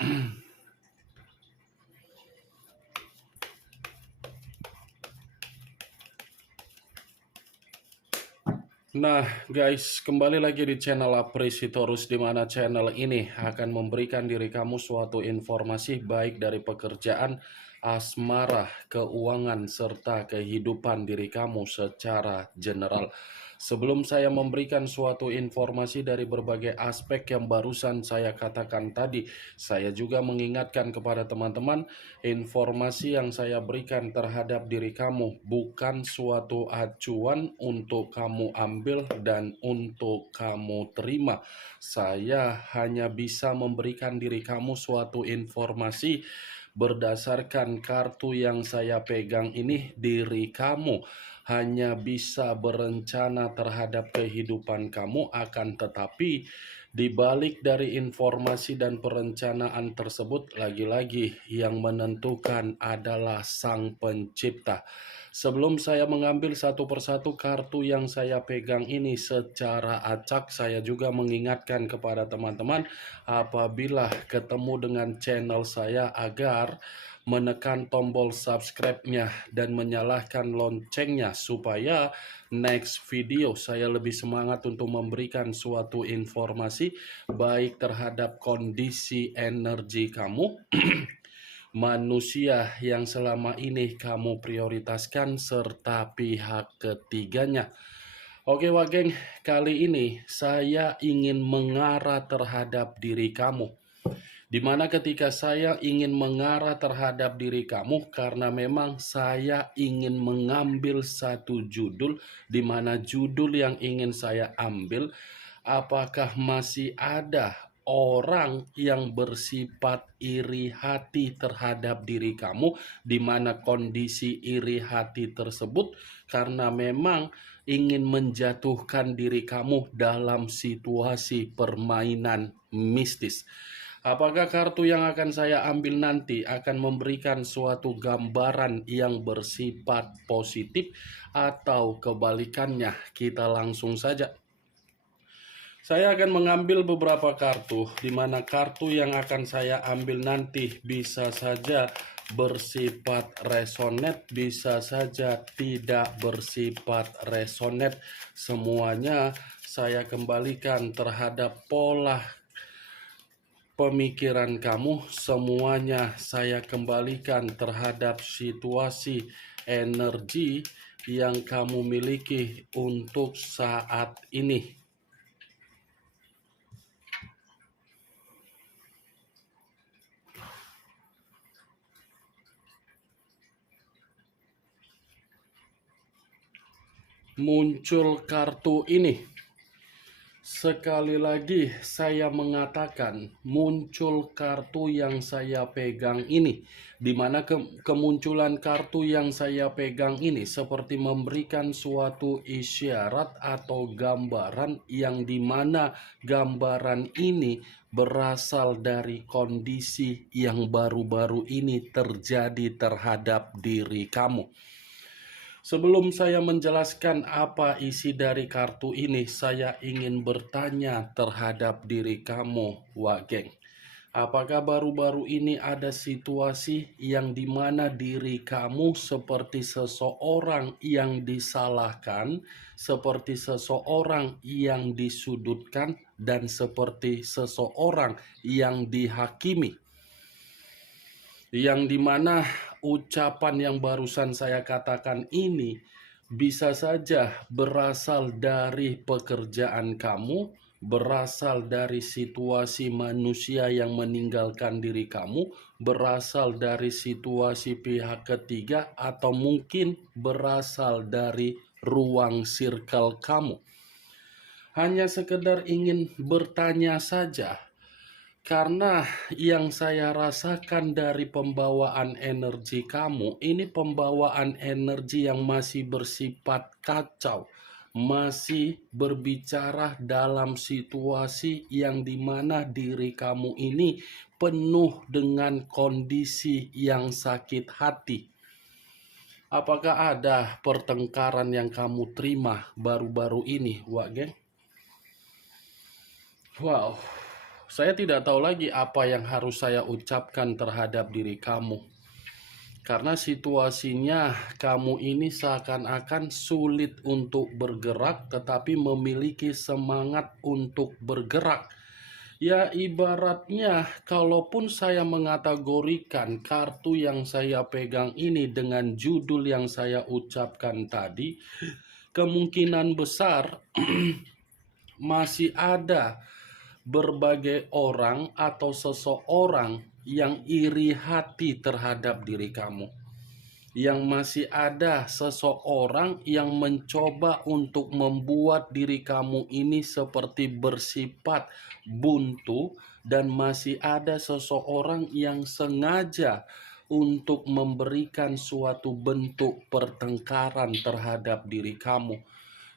Nah guys, kembali lagi di channel Apresitorus, di mana channel ini akan memberikan diri kamu suatu informasi baik dari pekerjaan, asmara, keuangan, serta kehidupan diri kamu secara general. Sebelum saya memberikan suatu informasi dari berbagai aspek yang barusan saya katakan tadi, saya juga mengingatkan kepada teman-teman, informasi yang saya berikan terhadap diri kamu bukan suatu acuan untuk kamu ambil dan untuk kamu terima. Saya hanya bisa memberikan diri kamu suatu informasi berdasarkan kartu yang saya pegang ini. Diri kamu hanya bisa berencana terhadap kehidupan kamu, akan tetapi di balik dari informasi dan perencanaan tersebut, lagi-lagi yang menentukan adalah Sang Pencipta. Sebelum saya mengambil satu persatu kartu yang saya pegang ini secara acak, saya juga mengingatkan kepada teman-teman apabila ketemu dengan channel saya agar menekan tombol subscribe-nya dan menyalakan loncengnya supaya next video saya lebih semangat untuk memberikan suatu informasi baik terhadap kondisi energi kamu, manusia yang selama ini kamu prioritaskan, serta pihak ketiganya. Oke Wageng, kali ini saya ingin mengarah terhadap diri kamu. Dimana ketika saya ingin mengarah terhadap diri kamu, karena memang saya ingin mengambil satu judul, dimana judul yang ingin saya ambil, apakah masih ada orang yang bersifat iri hati terhadap diri kamu, di mana kondisi iri hati tersebut karena memang ingin menjatuhkan diri kamu dalam situasi permainan mistis. Apakah kartu yang akan saya ambil nanti akan memberikan suatu gambaran yang bersifat positif atau kebalikannya? Kita langsung saja. Saya akan mengambil beberapa kartu, di mana kartu yang akan saya ambil nanti bisa saja bersifat resonate, bisa saja tidak bersifat resonate. Semuanya saya kembalikan terhadap pola pemikiran kamu, semuanya saya kembalikan terhadap situasi energi yang kamu miliki untuk saat ini. Muncul kartu ini. Sekali lagi saya mengatakan, muncul kartu yang saya pegang ini, di mana kemunculan kartu yang saya pegang ini seperti memberikan suatu isyarat atau gambaran, yang dimana gambaran ini berasal dari kondisi yang baru-baru ini terjadi terhadap diri kamu. Sebelum saya menjelaskan apa isi dari kartu ini, saya ingin bertanya terhadap diri kamu, Wageng. Apakah baru-baru ini ada situasi yang dimana diri kamu seperti seseorang yang disalahkan, seperti seseorang yang disudutkan, dan seperti seseorang yang dihakimi? Yang dimana ucapan yang barusan saya katakan ini bisa saja berasal dari pekerjaan kamu, berasal dari situasi manusia yang meninggalkan diri kamu, berasal dari situasi pihak ketiga, atau mungkin berasal dari ruang circle kamu. Hanya sekedar ingin bertanya saja, karena yang saya rasakan dari pembawaan energi kamu, ini pembawaan energi yang masih bersifat kacau, masih berbicara dalam situasi yang dimana diri kamu ini penuh dengan kondisi yang sakit hati. Apakah ada pertengkaran yang kamu terima baru-baru ini, Wak Geng? Wow. saya tidak tahu lagi apa yang harus saya ucapkan terhadap diri kamu. Karena situasinya kamu ini seakan-akan sulit untuk bergerak, tetapi memiliki semangat untuk bergerak. Ya, ibaratnya kalaupun saya mengategorikan kartu yang saya pegang ini dengan judul yang saya ucapkan tadi, kemungkinan besar masih ada berbagai orang atau seseorang yang iri hati terhadap diri kamu. Yang masih ada seseorang yang mencoba untuk membuat diri kamu ini seperti bersifat buntu, dan masih ada seseorang yang sengaja untuk memberikan suatu bentuk pertengkaran terhadap diri kamu.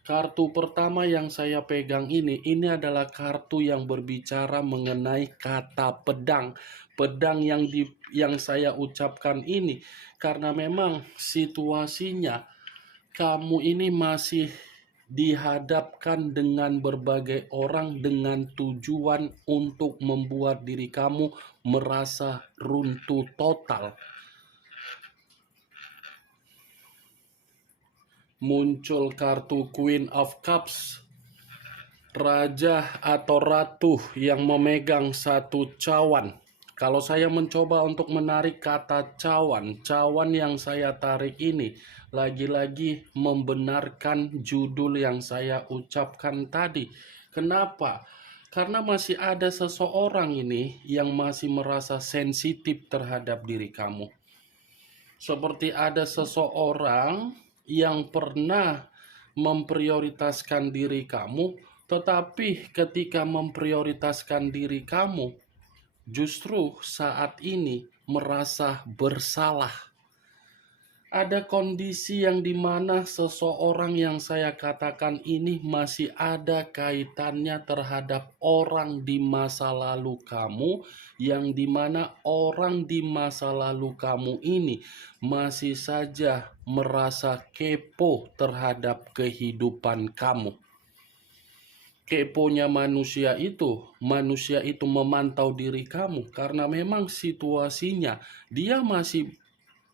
Kartu pertama yang saya pegang ini adalah kartu yang berbicara mengenai kata pedang. Pedang yang saya ucapkan ini karena memang situasinya kamu ini masih dihadapkan dengan berbagai orang dengan tujuan untuk membuat diri kamu merasa runtuh total. Muncul kartu Queen of Cups, raja atau ratu yang memegang satu cawan. Kalau saya mencoba untuk menarik kata cawan yang saya tarik ini lagi-lagi membenarkan judul yang saya ucapkan tadi. Kenapa? Karena masih ada seseorang ini yang masih merasa sensitif terhadap diri kamu. Seperti ada seseorang yang pernah memprioritaskan diri kamu, tetapi ketika memprioritaskan diri kamu, justru saat ini merasa bersalah. Ada kondisi yang dimana seseorang yang saya katakan ini masih ada kaitannya terhadap orang di masa lalu kamu, yang dimana orang di masa lalu kamu ini masih saja merasa kepo terhadap kehidupan kamu. Keponya manusia itu memantau diri kamu karena memang situasinya dia masih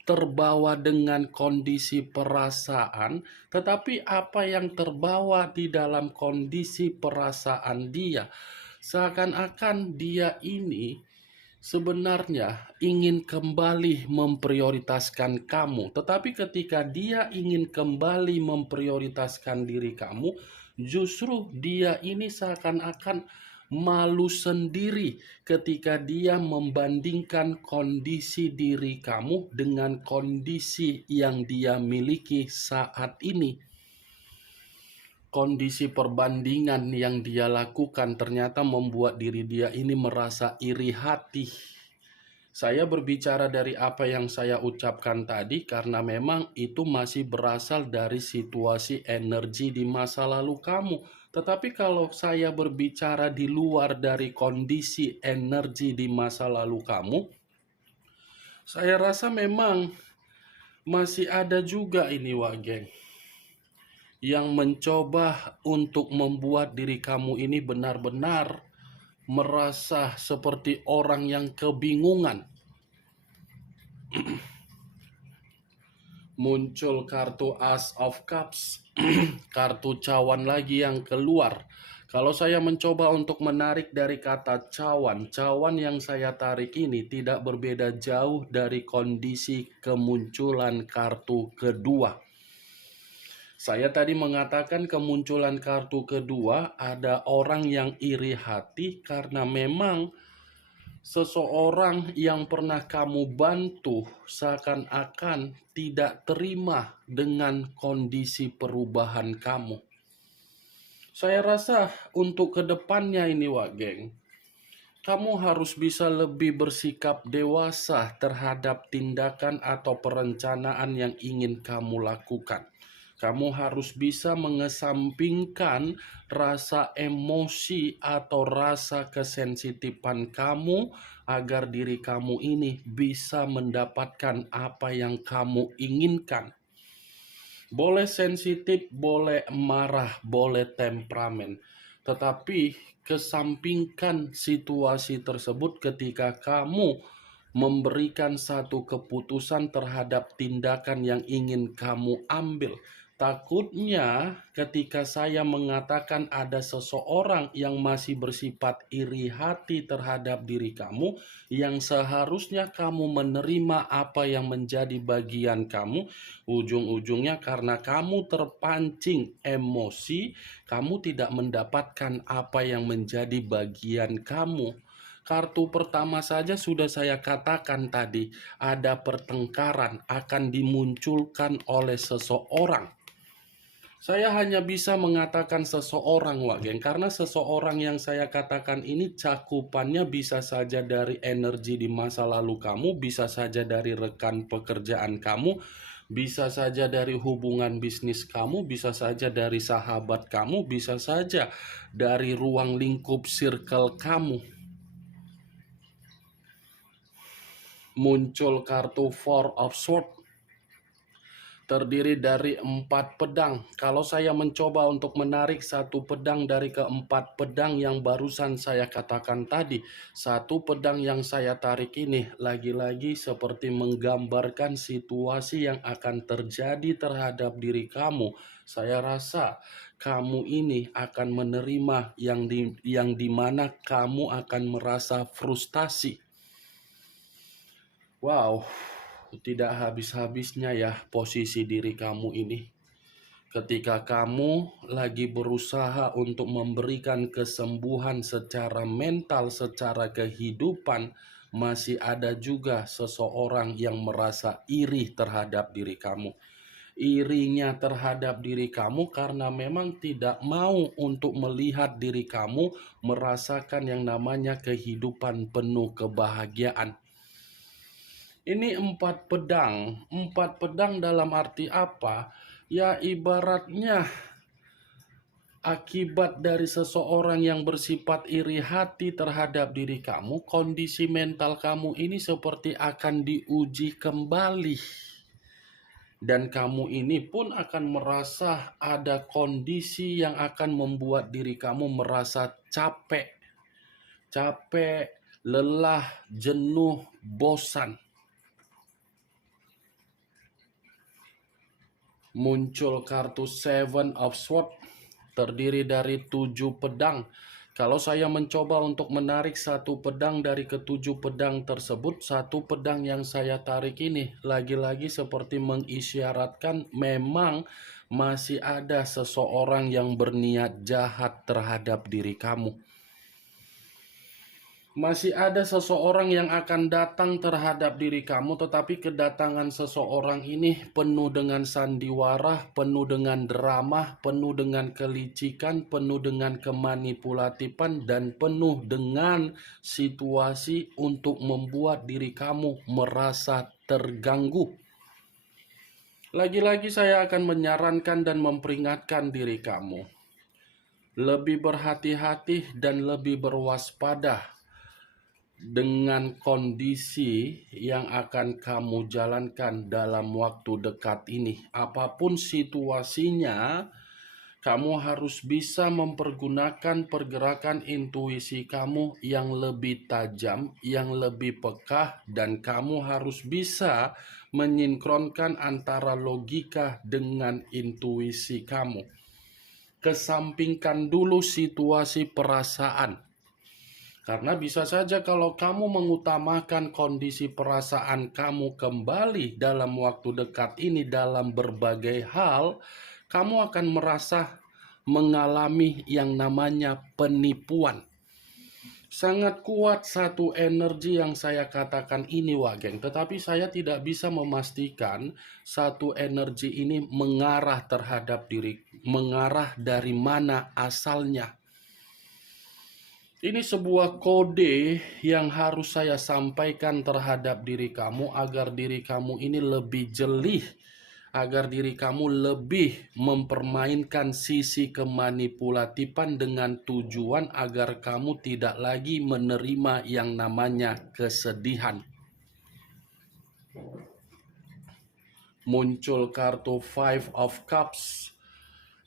terbawa dengan kondisi perasaan, tetapi apa yang terbawa di dalam kondisi perasaan dia, seakan-akan dia ini sebenarnya ingin kembali memprioritaskan kamu. Tetapi ketika dia ingin kembali memprioritaskan diri kamu, justru dia ini seakan-akan malu sendiri ketika dia membandingkan kondisi diri kamu dengan kondisi yang dia miliki saat ini. Kondisi perbandingan yang dia lakukan ternyata membuat diri dia ini merasa iri hati. Saya berbicara dari apa yang saya ucapkan tadi karena memang itu masih berasal dari situasi energi di masa lalu kamu. Tetapi kalau saya berbicara di luar dari kondisi energi di masa lalu kamu, saya rasa memang masih ada juga ini, Wak Geng, yang mencoba untuk membuat diri kamu ini benar-benar merasa seperti orang yang kebingungan. Muncul kartu Ace of Cups, kartu cawan lagi yang keluar. Kalau saya mencoba untuk menarik dari kata cawan yang saya tarik ini tidak berbeda jauh dari kondisi kemunculan kartu kedua. Saya tadi mengatakan kemunculan kartu kedua ada orang yang iri hati karena memang seseorang yang pernah kamu bantu seakan-akan tidak terima dengan kondisi perubahan kamu. Saya rasa untuk kedepannya ini, Wak Geng, kamu harus bisa lebih bersikap dewasa terhadap tindakan atau perencanaan yang ingin kamu lakukan. Kamu harus bisa mengesampingkan rasa emosi atau rasa kesensitifan kamu agar diri kamu ini bisa mendapatkan apa yang kamu inginkan. Boleh sensitif, boleh marah, boleh temperamen. Tetapi kesampingkan situasi tersebut ketika kamu memberikan satu keputusan terhadap tindakan yang ingin kamu ambil. Takutnya ketika saya mengatakan ada seseorang yang masih bersifat iri hati terhadap diri kamu, yang seharusnya kamu menerima apa yang menjadi bagian kamu, ujung-ujungnya karena kamu terpancing emosi, kamu tidak mendapatkan apa yang menjadi bagian kamu. Kartu pertama saja sudah saya katakan tadi, ada pertengkaran akan dimunculkan oleh seseorang. Saya hanya bisa mengatakan seseorang, Wak Geng, karena seseorang yang saya katakan ini cakupannya bisa saja dari energi di masa lalu kamu, bisa saja dari rekan pekerjaan kamu, bisa saja dari hubungan bisnis kamu, bisa saja dari sahabat kamu, bisa saja dari ruang lingkup circle kamu. Muncul kartu Four of Swords, terdiri dari 4 pedang. Kalau saya mencoba untuk menarik satu pedang dari keempat pedang yang barusan saya katakan tadi, satu pedang yang saya tarik ini lagi-lagi seperti menggambarkan situasi yang akan terjadi terhadap diri kamu. Saya rasa kamu ini akan menerima yang dimana kamu akan merasa frustasi. Wow, tidak habis-habisnya ya posisi diri kamu ini. Ketika kamu lagi berusaha untuk memberikan kesembuhan secara mental, secara kehidupan, masih ada juga seseorang yang merasa iri terhadap diri kamu. Irinya terhadap diri kamu karena memang tidak mau untuk melihat diri kamu merasakan yang namanya kehidupan penuh kebahagiaan. Ini 4 pedang. 4 pedang dalam arti apa? Ya ibaratnya akibat dari seseorang yang bersifat iri hati terhadap diri kamu, kondisi mental kamu ini seperti akan diuji kembali. Dan kamu ini pun akan merasa ada kondisi yang akan membuat diri kamu merasa capek. Capek, lelah, jenuh, bosan. Muncul kartu Seven of Swords, terdiri dari 7 pedang. Kalau saya mencoba untuk menarik satu pedang dari ketujuh pedang tersebut, satu pedang yang saya tarik ini lagi-lagi seperti mengisyaratkan memang masih ada seseorang yang berniat jahat terhadap diri kamu. Masih ada seseorang yang akan datang terhadap diri kamu, tetapi kedatangan seseorang ini penuh dengan sandiwara, penuh dengan drama, penuh dengan kelicikan, penuh dengan kemanipulatifan, dan penuh dengan situasi untuk membuat diri kamu merasa terganggu. Lagi-lagi saya akan menyarankan dan memperingatkan diri kamu. Lebih berhati-hati dan lebih berwaspada dengan kondisi yang akan kamu jalankan dalam waktu dekat ini. Apapun situasinya, kamu harus bisa mempergunakan pergerakan intuisi kamu yang lebih tajam, yang lebih peka, dan kamu harus bisa menyinkronkan antara logika dengan intuisi kamu. Kesampingkan dulu situasi perasaan. Karena bisa saja kalau kamu mengutamakan kondisi perasaan kamu kembali dalam waktu dekat ini dalam berbagai hal, kamu akan merasa mengalami yang namanya penipuan. Sangat kuat satu energi yang saya katakan ini, Wak Geng. Tetapi saya tidak bisa memastikan satu energi ini mengarah terhadap diri, mengarah dari mana asalnya. Ini sebuah kode yang harus saya sampaikan terhadap diri kamu agar diri kamu ini lebih jeli, agar diri kamu lebih mempermainkan sisi kemanipulatifan dengan tujuan agar kamu tidak lagi menerima yang namanya kesedihan. Muncul kartu Five of Cups,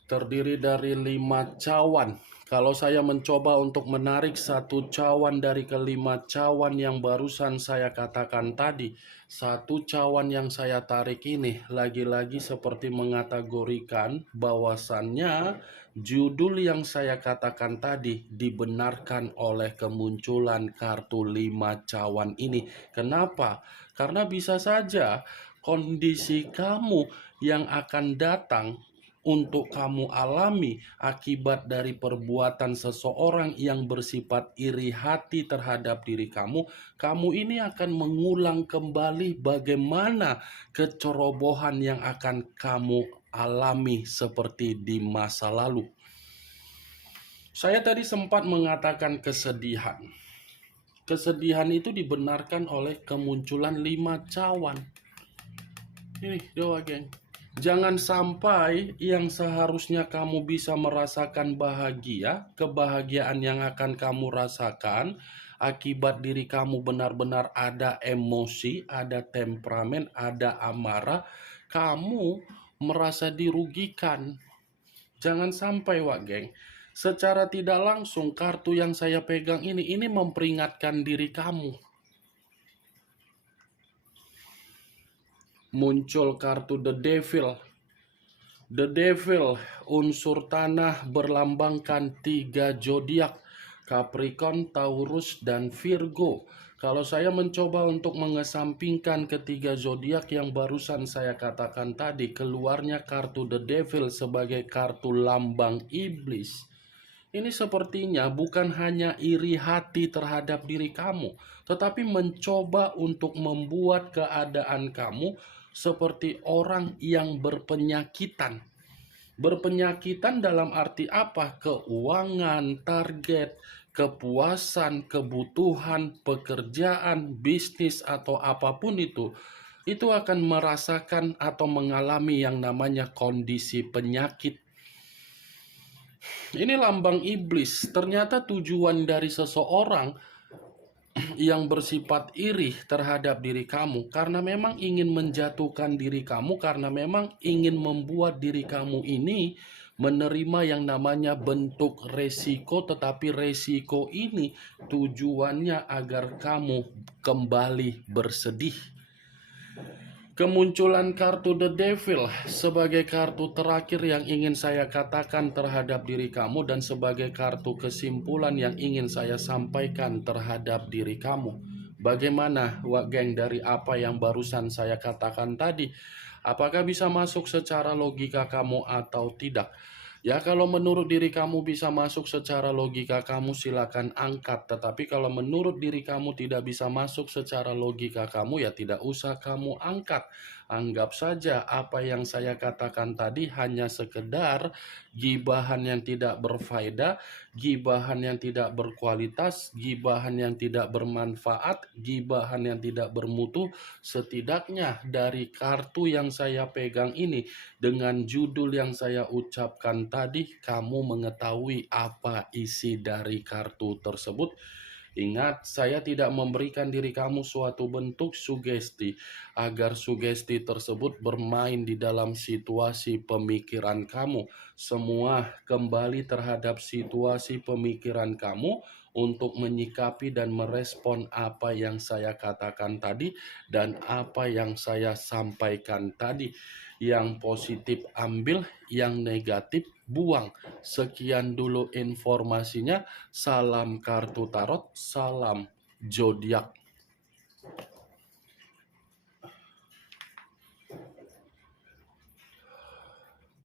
terdiri dari 5 cawan. Kalau saya mencoba untuk menarik satu cawan dari kelima cawan yang barusan saya katakan tadi, satu cawan yang saya tarik ini lagi-lagi seperti mengategorikan bahwasannya judul yang saya katakan tadi dibenarkan oleh kemunculan kartu 5 cawan ini. Kenapa? Karena bisa saja kondisi kamu yang akan datang untuk kamu alami akibat dari perbuatan seseorang yang bersifat iri hati terhadap diri kamu, kamu ini akan mengulang kembali bagaimana kecerobohan yang akan kamu alami seperti di masa lalu. Saya tadi sempat mengatakan kesedihan. Kesedihan itu dibenarkan oleh kemunculan 5 cawan. Ini doa, geng. Jangan sampai yang seharusnya kamu bisa merasakan bahagia, kebahagiaan yang akan kamu rasakan akibat diri kamu benar-benar ada emosi, ada temperamen, ada amarah, kamu merasa dirugikan. Jangan sampai, Wak Geng. Secara tidak langsung kartu yang saya pegang ini memperingatkan diri kamu. Muncul kartu The Devil. The Devil, unsur tanah berlambangkan 3 zodiak, Capricorn, Taurus, dan Virgo. Kalau saya mencoba untuk mengesampingkan ketiga zodiak yang barusan saya katakan tadi, keluarnya kartu The Devil sebagai kartu lambang iblis. Ini sepertinya bukan hanya iri hati terhadap diri kamu, tetapi mencoba untuk membuat keadaan kamu seperti orang yang berpenyakitan. Berpenyakitan dalam arti apa? Keuangan, target, kepuasan, kebutuhan, pekerjaan, bisnis, atau apapun itu akan merasakan atau mengalami yang namanya kondisi penyakit. Ini lambang iblis. Ternyata tujuan dari seseorang yang bersifat iri terhadap diri kamu karena memang ingin menjatuhkan diri kamu, karena memang ingin membuat diri kamu ini menerima yang namanya bentuk resiko, tetapi resiko ini tujuannya agar kamu kembali bersedih. Kemunculan kartu The Devil sebagai kartu terakhir yang ingin saya katakan terhadap diri kamu dan sebagai kartu kesimpulan yang ingin saya sampaikan terhadap diri kamu. Bagaimana, Wak Geng, dari apa yang barusan saya katakan tadi? Apakah bisa masuk secara logika kamu atau tidak? Ya, kalau menurut diri kamu bisa masuk secara logika kamu, silakan angkat. Tetapi kalau menurut diri kamu tidak bisa masuk secara logika kamu, ya tidak usah kamu angkat. Anggap saja apa yang saya katakan tadi hanya sekedar gibahan yang tidak berfaedah, gibahan yang tidak berkualitas, gibahan yang tidak bermanfaat, gibahan yang tidak bermutu. Setidaknya dari kartu yang saya pegang ini, dengan judul yang saya ucapkan tadi, kamu mengetahui apa isi dari kartu tersebut. Ingat, saya tidak memberikan diri kamu suatu bentuk sugesti agar sugesti tersebut bermain di dalam situasi pemikiran kamu. Semua kembali terhadap situasi pemikiran kamu untuk menyikapi dan merespon apa yang saya katakan tadi dan apa yang saya sampaikan tadi. Yang positif ambil, yang negatif buang. Sekian dulu informasinya. Salam kartu tarot, salam zodiak.